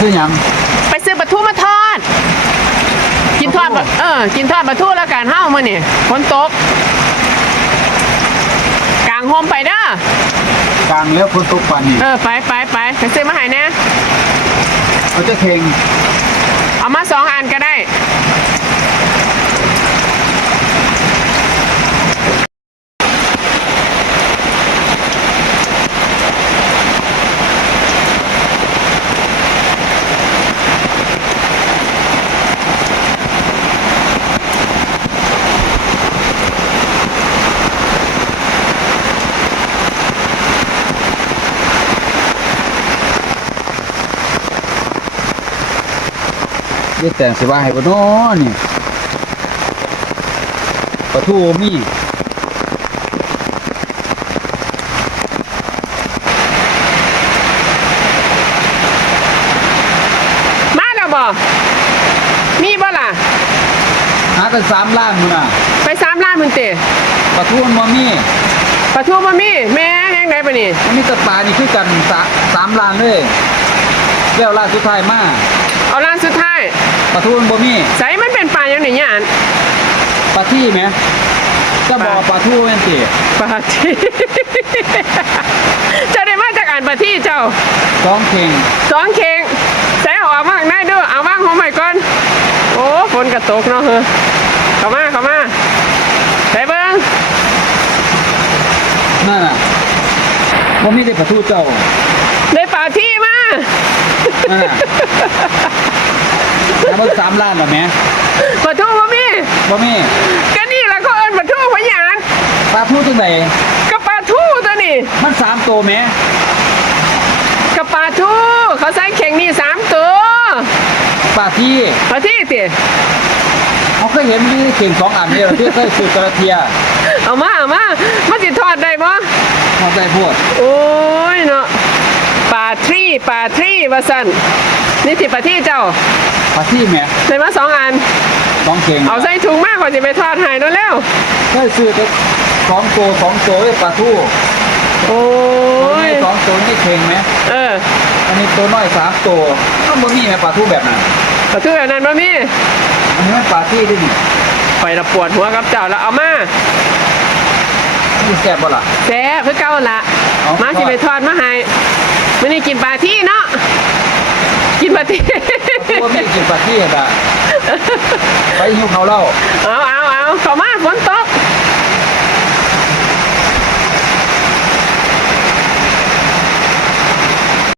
ซื้อหยังไปซื้อปลาทูมาทอด กินทอดปลาทูเออ กินทอดปลาทูแล้วกันเฮ้ามาเนี่ยฝนตกกลางโฮมไปเด้อกลางแล้วคนตกปานนี่เออไปไปไปไปซื้อมาให้แน่เขาจะเข่งเอามาสองอันก็ได้ เดี๋ยวแต่งสิว่าให้บ่น้อนี่ปลาทูมีมาแล้วบ่มีบ่ล่ะ หากันสามล้านมื้อน่ะไปสามล้านมันเตะปลาทูมันบ่มีปลาทูบ่มีแม่แห้งได้ปะนี่มันมีแต่ปลานี่คือกันสาสามล้านเลยแล้วล้านสุดท้ายมาเอาล้านสุดท้าย ปลาทูมันบ่มีใส่มันเป็นปลาอย่างไหนเนี่ยอันปลาที่ไหมจะบอกว่าปลาทูแม่นติปลาที่ เจ้าได้มาจากอ่านปลาที่เจ้าสองเข่งสองเข่งใส่เอาออกมากได้เด้อเอาว่างหัวใหม่ก่อน โอ้ฝนกระตกเนาะเฮ้อเข้ามาเข้ามาใส่เบิ้งนั่นน่ะบ่มีแต่ปลาทูเจ้า ได้ปลาที่มานั่นน่ะ แล้วมันสามล้านเหรอแม่ปลาทูบ่มีบ่มีก็นี่แหละก็เอิ้นปลาทูพะยานปลาทูจังไดก็ปลาทูตัวนี้มันสามตัวแม่ก็ปลาทูเขาใส่เข่งนี่สามตัวปลาที่ปลาที่ติเขาเคยเห็นมีเข่งสองอันเนี่ยที่เคยซื้อกระเทียเอามาเอามามาสิทอดได้บ่มอใจพูดโอ้ยเนาะปลาทรีปลาทรีว่าสั่น นี่สิปลาที่เจ้าปลาที่แม่ได้มาสองอันสองเข่งเอาใส่ถุงมากกว่าสิไปทอดให้นั่นแล้วเคยซื้อแต่สองตัวสองตัวเลยปลาทูโอ้ตัวยนี้สองตัวนี่เข่งไหมเออ อันนี้ตัวน้อยสามตัวก็บ่มีแม่ปลาทูแบบนั้นปลาทูแบบนั้นบ่มีอันนี้มันปลาที่ด้วยนี่ไปละปวดหัวกับเจ้าแล้วเอามานี่แซ่บบ่ล่ะแซ่บคือเก่าละเอามาสิไปทอดมาให้มื้อนี้กินปลาที่เนาะ กินปลาที่ตัวมีกินปลาที่อะไปหิวเขาวเหล่าเอาเอาเอาเข้ามาฝนตก